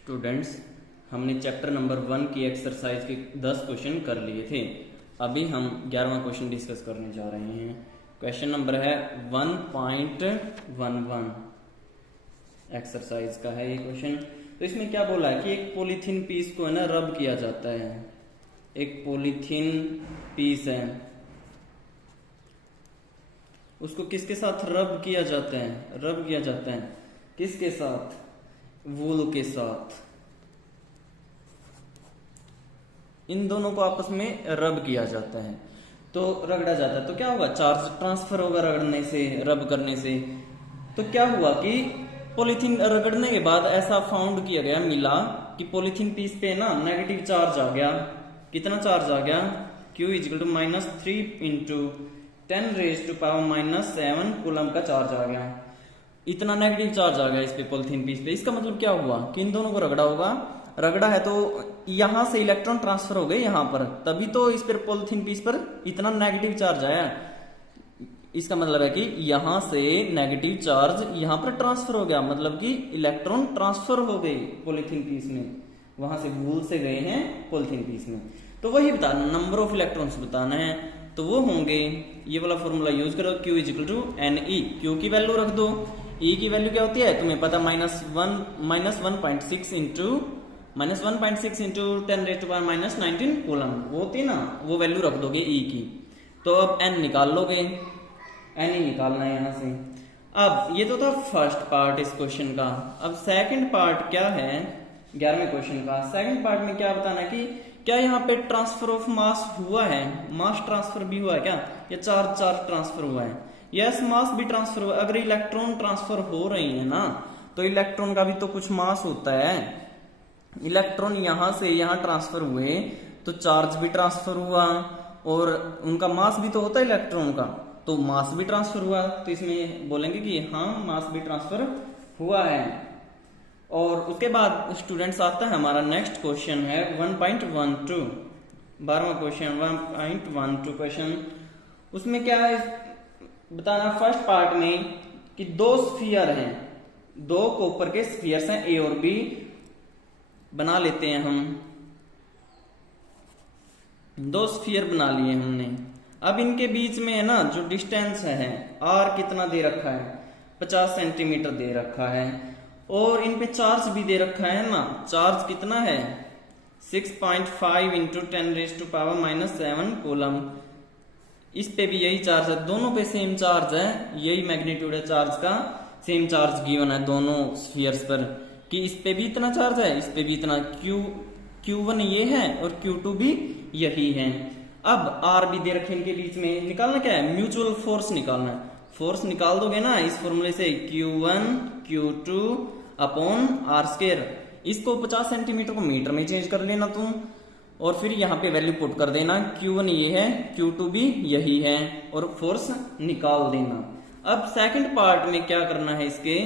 Students, हमने chapter number 1 की exercise के 10 क्वेश्चन कर लिए थे। अभी हम 11वां क्वेश्चन डिस्कस करने जा रहे हैं। क्वेश्चन नंबर है 1.11 एक्सरसाइज का है ये क्वेश्चन। तो इसमें क्या बोला है कि एक पॉलीथीन पीस को है ना रब किया जाता है। एक पॉलीथीन पीस है, उसको किसके साथ रब किया जाता है? रब किया जाता है किसके साथ? वूल के साथ। इन दोनों को आपस में रब किया जाता है, तो रगड़ा जाता है। तो क्या होगा? चार्ज ट्रांसफर होगा रगड़ने से, रब करने से। तो क्या हुआ कि पॉलीथीन रगड़ने के बाद ऐसा फाउंड किया गया, मिला कि पॉलीथीन पीस पे ना नेगेटिव चार्ज आ गया। कितना चार्ज आ गया? Q is equal to -3 into 10⁻⁻7 coulomb का चार्ज आ गया। इतना नेगेटिव चार्ज आ गया इस पे, पॉलीथीन पीस पे। इसका मतलब क्या हुआ कि इन दोनों को रगड़ा होगा। रगड़ा है तो यहां से इलेक्ट्रॉन ट्रांसफर हो गए यहां पर, तभी तो इस पर पॉलीथीन पीस पर इतना नेगेटिव चार्ज आया। इसका मतलब है कि यहां से नेगेटिव चार्ज यहां पर ट्रांसफर हो गया, मतलब कि इलेक्ट्रॉन ट्रांसफर हो गए पॉलीथीन पीस में, वहां से वूल से गए हैं पॉलीथीन पीस में। तो वही बताना, नंबर ऑफ इलेक्ट्रॉन्स बताना है। तो वो होंगे, ये वाला फॉर्मूला यूज करो, Q is equal to NE। Q की वैल्यू रख दो, E की वैल्यू क्या होती है तुम्हें पता, -1.6 इंटू 10⁻⁻19 कूलम वो होती ना, वो वैल्यू रख दोगे E की। तो अब N निकाल लोगे, N ही निकालना है यहां से। अब ये तो था फर्स्ट पार्ट इस क्वेश्चन का। अब सेकंड पार्ट क्या है 11वें क्वेश्चन का? सेकंड पार्ट में क्या बताना कि क्या यहाँ पे ट्रांसफर ऑफ मास हुआ है? मास ट्रांसफर भी हुआ है क्या? या चार्ज ट्रांसफर हुआ है? यस, मास भी ट्रांसफर हुआ है। अगर इलेक्ट्रॉन ट्रांसफर हो रही है ना, तो इलेक्ट्रॉन का भी तो कुछ मास होता है। इलेक्ट्रॉन यहां से यहां ट्रांसफर हुए तो चार्ज भी ट्रांसफर हुआ, और उनका मास भी तो होता है इलेक्ट्रॉन का, तो मास भी ट्रांसफर हुआ। तो इसमें बोलेंगे कि हाँ, मास भी ट्रांसफर हुआ है। और उसके बाद स्टूडेंट्स आता है हमारा नेक्स्ट क्वेश्चन है 1.12, 12वां क्वेश्चन 1.12 क्वेश्चन। उसमें क्या है बताना, फर्स्ट पार्ट में कि दो स्फीयर हैं, दो कॉपर के स्फीयर्स हैं, ए और बी बना लेते हैं हम। दो स्फीयर बना लिए हमने। अब इनके बीच में है ना जो डिस्टेंस है R कितना दे रखा है, 50 सेंटीमीटर दे रखा है, और इन पे चार्ज भी दे रखा है ना। चार्ज कितना है? 6.5 इंटू 10⁻⁻7 कूलम। इस पे भी यही चार्ज है, दोनों पे सेम चार्ज है, यही मैग्नीट्यूड है चार्ज का, सेम चार्ज गिवन है दोनों स्फीयर्स पर, कि इस पे भी इतना चार्ज है, इस पे भी इतना। Q1 ये है और Q2 भी यही है। अब R भी दे रखे इनके बीच में। निकालना क्या है? म्यूचुअल फोर्स निकालना है। फोर्स निकाल दोगे ना इस फॉर्मूले से, Q1 Q2 अपॉन R²। इसको 50 सेंटीमीटर को मीटर में चेंज कर लेना तुम, और फिर यहाँ पे वैल्यू पुट कर देना। Q1 ये है, Q2 भी यही है, और फोर्स निकाल देना। अब सेकंड पार्ट में क्या करना है इसके?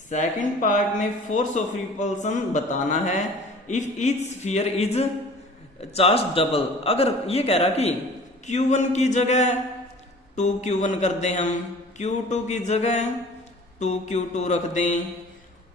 सेकंड पार्ट में फोर्स ऑफ रिपल्सन बताना है। If each sphere is charge double. अगर ये कह रहा कि Q1 की जगह 2Q1 कर दें हम, Q2 की जगह 2Q2 रख दें,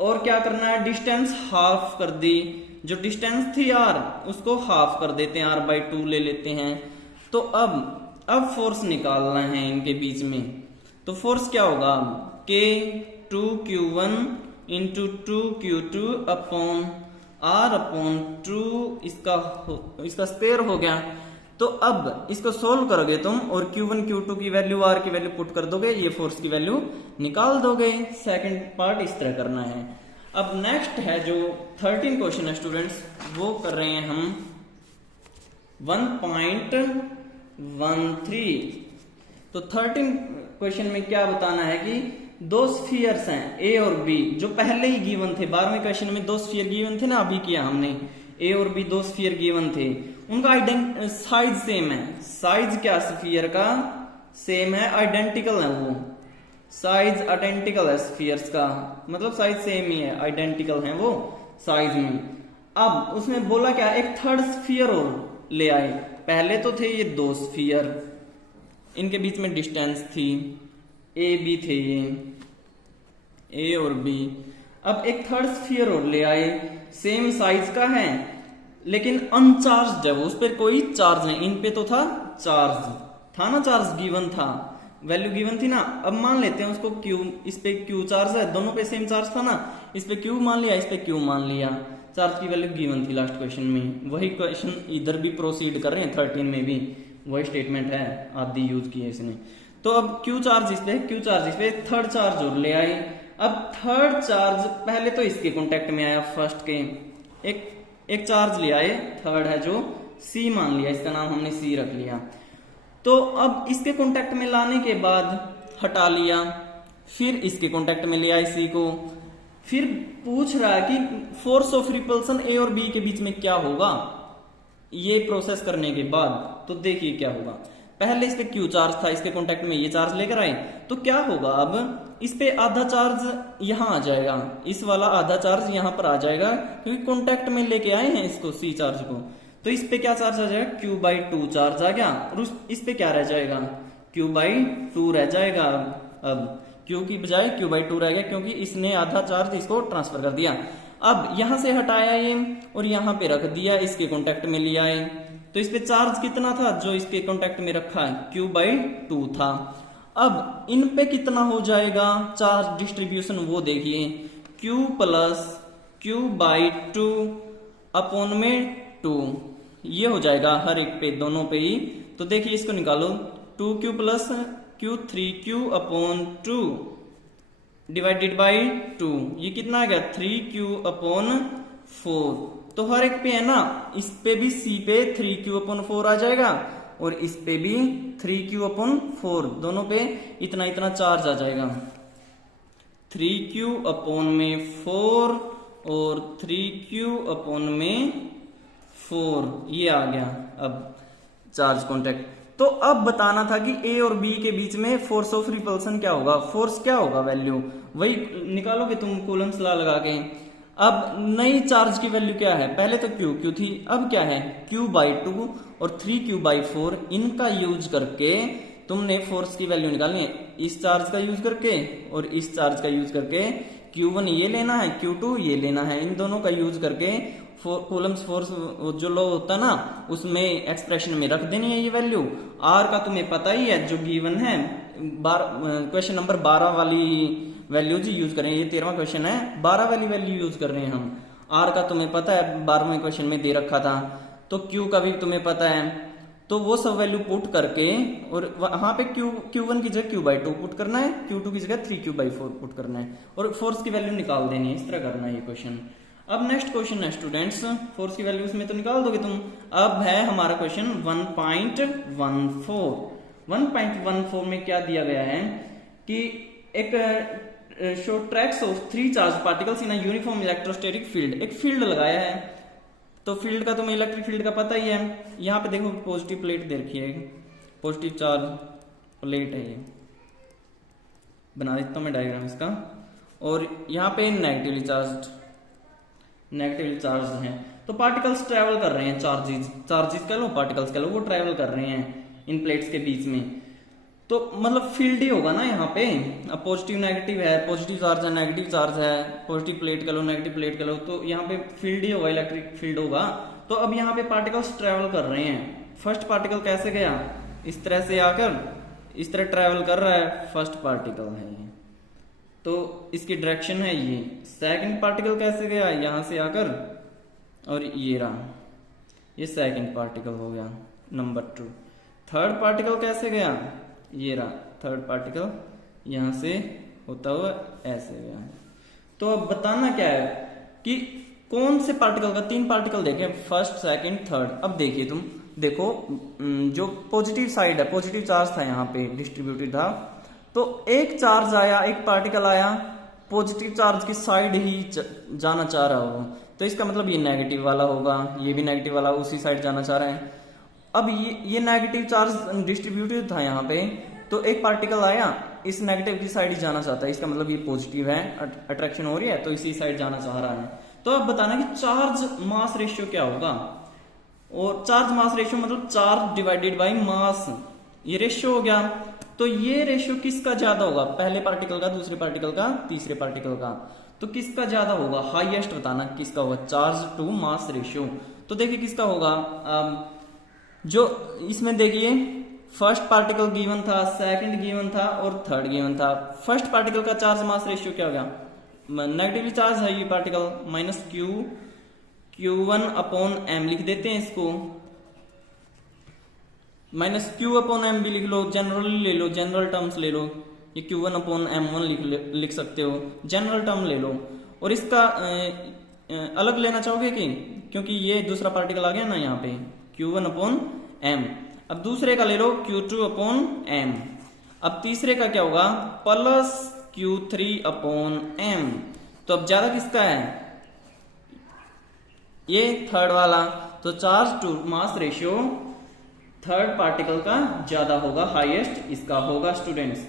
और क्या करना है, डिस्टेंस हाफ कर दी। जो डिस्टेंस थी R उसको हाफ कर देते हैं, R/2 ले लेते हैं। तो अब फोर्स निकालना है इनके बीच में। तो फोर्स क्या होगा? K 2Q1 into 2Q2 upon R/2, इसका स्क्वायर हो गया। तो अब इसको सोल्व करोगे तुम, और Q1 Q2 की वैल्यू, R की वैल्यू पुट कर दोगे, ये फोर्स की वैल्यू निकाल दोगे। सेकंड पार्ट इस तरह करना है। अब नेक्स्ट है जो 13 क्वेश्चन है स्टूडेंट्स, वो कर रहे हैं हम 1.13। तो 13 क्वेश्चन में क्या बताना है कि दो स्फीयर्स हैं A और B, जो पहले ही गिवन थे। 12वें क्वेश्चन में दो स्फीयर गिवन थे ना, अभी किया हमने। A और B दो स्फीयर गिवन थे, उनका साइज सेम है। साइज क्या स्फीयर का? सेम है, आइडेंटिकल है। वो साइज आइडेंटिकल है स्फीयर्स का, मतलब साइज सेम ही है, आइडेंटिकल है वो साइज में। अब उसमें बोला क्या, एक थर्ड स्फीयर और ले आए। पहले तो थे ये दो स्फीयर, इनके बीच में डिस्टेंस थी, A B थे ये, A और B। अब एक थर्ड स्फीयर और ले आए, सेम साइज का है लेकिन अनचार्ज है वो, उस पर कोई चार्ज नहीं। इन पे तो था चार्ज, था ना, चार्ज गिवन था, वैल्यू गिवन थी ना। अब मान लेते हैं उसको क्यू, इस पे क्यू चार्ज है, दोनों पे सेम चार्ज था ना, इस पे क्यू मान लिया, इस पे क्यू मान लिया, चार्ज की वैल्यू गिवन थी लास्ट क्वेश्चन में। वही क्वेश्चन इधर भी प्रोसीड कर रहे हैं, 13 में भी वही स्टेटमेंट है, आदि यूज की है इसने। तो अब क्यू चार्ज इस पे, क्यू चार्ज इस पे, थर्ड चार्ज और ले आए। अब थर्ड चार्ज पहले तो इसके कॉन्टेक्ट में आया, फर्स्ट के एक चार्ज ले आए, थर्ड है जो सी मान लिया, इसका नाम हमने सी रख लिया। तो अब इसके कॉन्टेक्ट में लाने के बाद हटा लिया, फिर इसके कॉन्टेक्ट में ले आए सी को, फिर पूछ रहा है कि फोर्स ऑफ रिपल्सन ए और बी के बीच में क्या होगा। ये प्रोसेस करने के बाद तो देखिए क्या होगा। पहले इस पे क्यू चार्ज था, इसके कॉन्टेक्ट में ये चार्ज लेकर आए, तो क्या होगा, अब इस पे आधा चार्ज यहां आ जाएगा, इस वाला आधा चार्ज यहां पर आ जाएगा, क्योंकि कॉन्टेक्ट में लेके आए हैं इसको, सी चार्ज को। तो इस पे क्या चार्ज आ जाएगा, Q/2 चार्ज आ गया, और इस पे क्या रह जाएगा, Q/2 रह जाएगा। अब Q की बजाय Q/2 रह गया, क्योंकि इसने आधा चार्ज इसको ट्रांसफर कर दिया। अब यहां से हटाया ये और यहां पे रख दिया, इसके कॉन्टेक्ट में लिया है, तो इस पे चार्ज कितना था जो इसके कॉन्टेक्ट में रखा है, Q/2 था। अब इन पे कितना हो जाएगा चार्ज डिस्ट्रीब्यूशन, वो देखिए, Q + Q/2 अपॉन में 2, ये हो जाएगा हर एक पे, दोनों पे ही। तो देखिए इसको निकालो, 2Q + Q3Q upon 2 divided by 2, ये कितना आ गया, 3Q/4। तो हर एक पे है ना, इस पे भी सी पे 3Q/4 आ जाएगा, और इस पे भी 3Q/4, दोनों पे इतना इतना चार्ज आ जाएगा, 3Q/4 और 3Q/4, ये आ गया अब चार्ज कांटेक्ट। तो अब बताना था कि ए और बी के बीच में फोर्स ऑफ रिपल्सन क्या होगा, फोर्स क्या होगा, वैल्यू वही निकालोगे तुम कूलम्स लॉ लगा के। अब नई चार्ज की वैल्यू क्या है, पहले तो क्यू थी, अब क्या है, Q/2 और 3Q/4, इनका यूज करके तुमने फोर्स की वैल्यू निकालनी है, इस चार्ज का यूज करके और इस चार्ज का यूज करके। Q1 ये लेना है, Q2 ये लेना है, इन दोनों का यूज करके कूलम्स फोर्स जो लॉ होता है ना, उसमें एक्सप्रेशन में रख देनी है ये वैल्यू। आर का तुम्हें पता ही है जो गिवन है, क्वेश्चन नंबर 12 वाली वैल्यूज यूज करें, ये 13वां क्वेश्चन है, 12 वाली वैल्यू यूज कर रहे हैं हम। आर का तुम्हें पता है 12वें क्वेश्चन में दे रखा था, तो क्यू का भी तुम्हें पता है, तो वो सब वैल्यू पुट करके, और वहां पे Q1 की जगह Q/2 पुट करना है, Q2 की जगह 3Q/4 पुट करना है, और फोर्स की वैल्यू निकाल देनी है, इस तरह करना है ये क्वेश्चन। अब नेक्स्ट क्वेश्चन है स्टूडेंट्स, फोर्स की वैल्यू इसमें तो निकाल दोगे तुम। अब है हमारा क्वेश्चन 1.14। 1.14 में क्या दिया गया है कि एक show tracks of 3 charge particles in a uniform electrostatic field, एक फील्ड लगाया है, तो फील्ड का तुम्हें इलेक्ट्रिक फील्ड का पता ही है। यहाँ पे देखो पॉजिटिव प्लेट दे रखी है, पॉजिटिव चार्ज प्लेट है, ये बना देता हूं मैं डायग्राम इसका, और यहाँ पे नेगेटिवली चार्ज हैं। तो पार्टिकल्स ट्रेवल कर रहे हैं, चार्जेस कह लो, पार्टिकल्स कह लो, वो ट्रेवल कर रहे हैं इन प्लेट्स के बीच में, तो मतलब फील्ड ही होगा ना यहाँ पे। अब पॉजिटिव नेगेटिव है, पॉजिटिव चार्ज है, नेगेटिव चार्ज है, पॉजिटिव प्लेट कह लो, नेगेटिव प्लेट कह लो, तो यहाँ पे फील्ड ही होगा, इलेक्ट्रिक फील्ड होगा। तो अब यहाँ पे पार्टिकल्स ट्रेवल कर रहे हैं। फर्स्ट पार्टिकल कैसे गया, इस तरह से आकर इस तरह ट्रेवल कर रहा है, फर्स्ट पार्टिकल है ये, तो इसकी डायरेक्शन है ये। सेकंड पार्टिकल कैसे गया, यहां से आकर, और ये रहा, ये सेकंड पार्टिकल हो गया नंबर 2। थर्ड पार्टिकल कैसे गया, ये रहा थर्ड पार्टिकल, यहां से होता हुआ ऐसे गया। तो अब बताना क्या है कि कौन से पार्टिकल का, 3 पार्टिकल देखे, फर्स्ट सेकंड थर्ड। अब देखिए तुम देखो, जो पॉजिटिव साइड है, पॉजिटिव चार्ज था यहाँ पे डिस्ट्रीब्यूटेड था, तो एक चार्ज आया, एक पार्टिकल आया, पॉजिटिव चार्ज की साइड ही जाना चाह रहा हो, तो इसका मतलब ये नेगेटिव वाला होगा, ये भी नेगेटिव वाला उसी साइड जाना चाह रहा है। अब ये नेगेटिव चार्ज डिस्ट्रीब्यूटेड था यहाँ पे, तो एक पार्टिकल आया, इस नेगेटिव की साइड ही जाना चाहता है, इसका मतलब ये पॉजिटिव है, अट्रैक्शन हो रही है, तो इसी साइड जाना चाह रहा है। तो अब बताना कि चार्ज मास रेशियो क्या होगा, और चार्ज मास रेशियो मतलब चार्ज डिवाइडेड बाय मास, ये रेशियो हो गया। तो ये रेशियो किसका ज्यादा होगा, पहले पार्टिकल का, दूसरे पार्टिकल का, तीसरे पार्टिकल का। तो तो किसका ज्यादा होगा, हाईएस्ट बताना किसका होगा, चार्ज टू मास रेशियो। तो देखिए किसका होगा, जो इसमें देखिए फर्स्ट पार्टिकल गिवन था, सेकंड गिवन था और थर्ड गिवन था। फर्स्ट पार्टिकल का चार्ज मास रेशियो क्या हो गया, नेगेटिवली चार्ज है ये पार्टिकल, माइनस Q1/m लिख देते हैं इसको, माइनस Q/m भी लिख लो, जनरली ले लो, जनरल टर्म्स ले लो, ये Q1/m1 लिख सकते हो, जनरल टर्म ले लो। और इसका अलग लेना चाहोगे कि, क्योंकि ये दूसरा पार्टिकल आ गया ना यहाँ पे Q1/m। अब दूसरे का ले लो Q2/m। अब तीसरे का क्या होगा, प्लस Q3/m। तो अब ज्यादा किसका है, ये थर्ड वाला। तो charge to mass ratio third particle का ज्यादा होगा, हाईएस्ट इसका होगा स्टूडेंट्स।